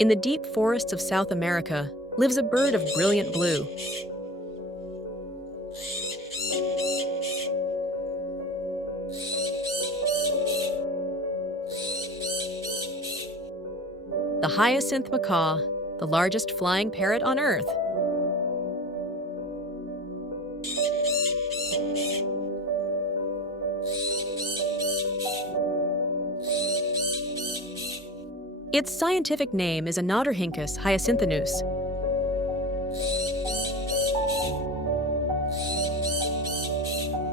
In the deep forests of South America lives a bird of brilliant blue. The Hyacinth Macaw, the largest flying parrot on Earth. Its scientific name is Anodorhynchus hyacinthinus.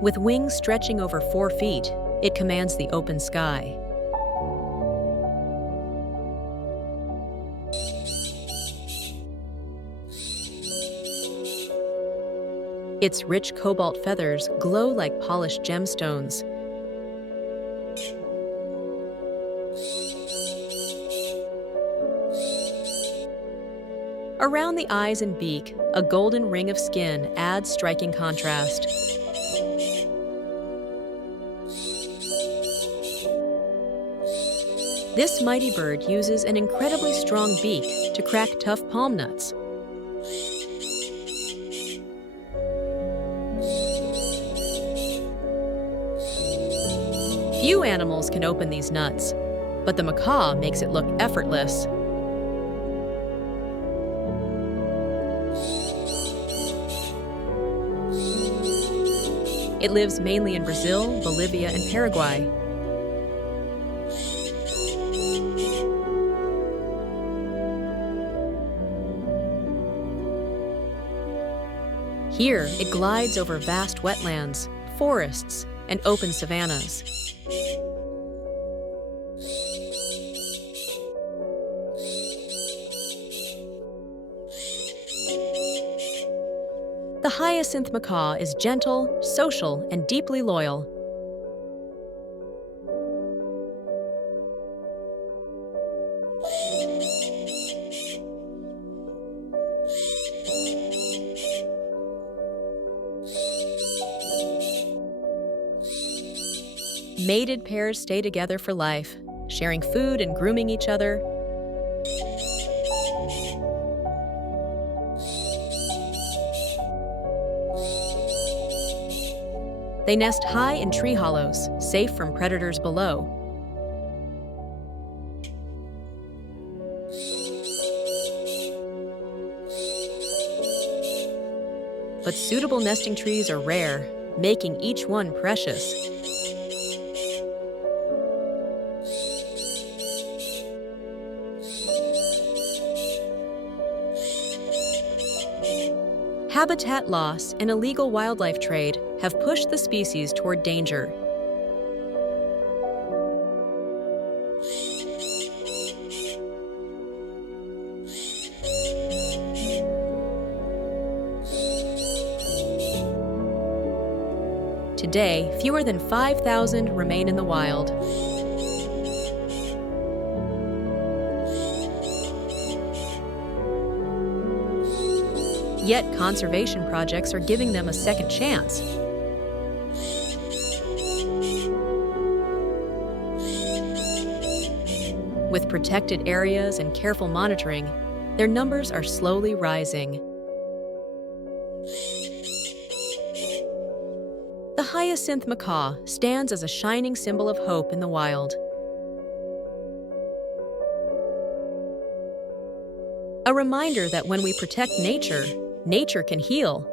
With wings stretching over 4 feet, it commands the open sky. Its rich cobalt feathers glow like polished gemstones. Around the eyes and beak, a golden ring of skin adds striking contrast. This mighty bird uses an incredibly strong beak to crack tough palm nuts. Few animals can open these nuts, but the macaw makes it look effortless. It lives mainly in Brazil, Bolivia, and Paraguay. Here, it glides over vast wetlands, forests, and open savannas. The Hyacinth Macaw is gentle, social, and deeply loyal. Mated pairs stay together for life, sharing food and grooming each other. They nest high in tree hollows, safe from predators below. But suitable nesting trees are rare, making each one precious. Habitat loss and illegal wildlife trade have pushed the species toward danger. Today, fewer than 5,000 remain in the wild. Yet conservation projects are giving them a second chance. With protected areas and careful monitoring, their numbers are slowly rising. The Hyacinth Macaw stands as a shining symbol of hope in the wild. A reminder that when we protect nature, nature can heal.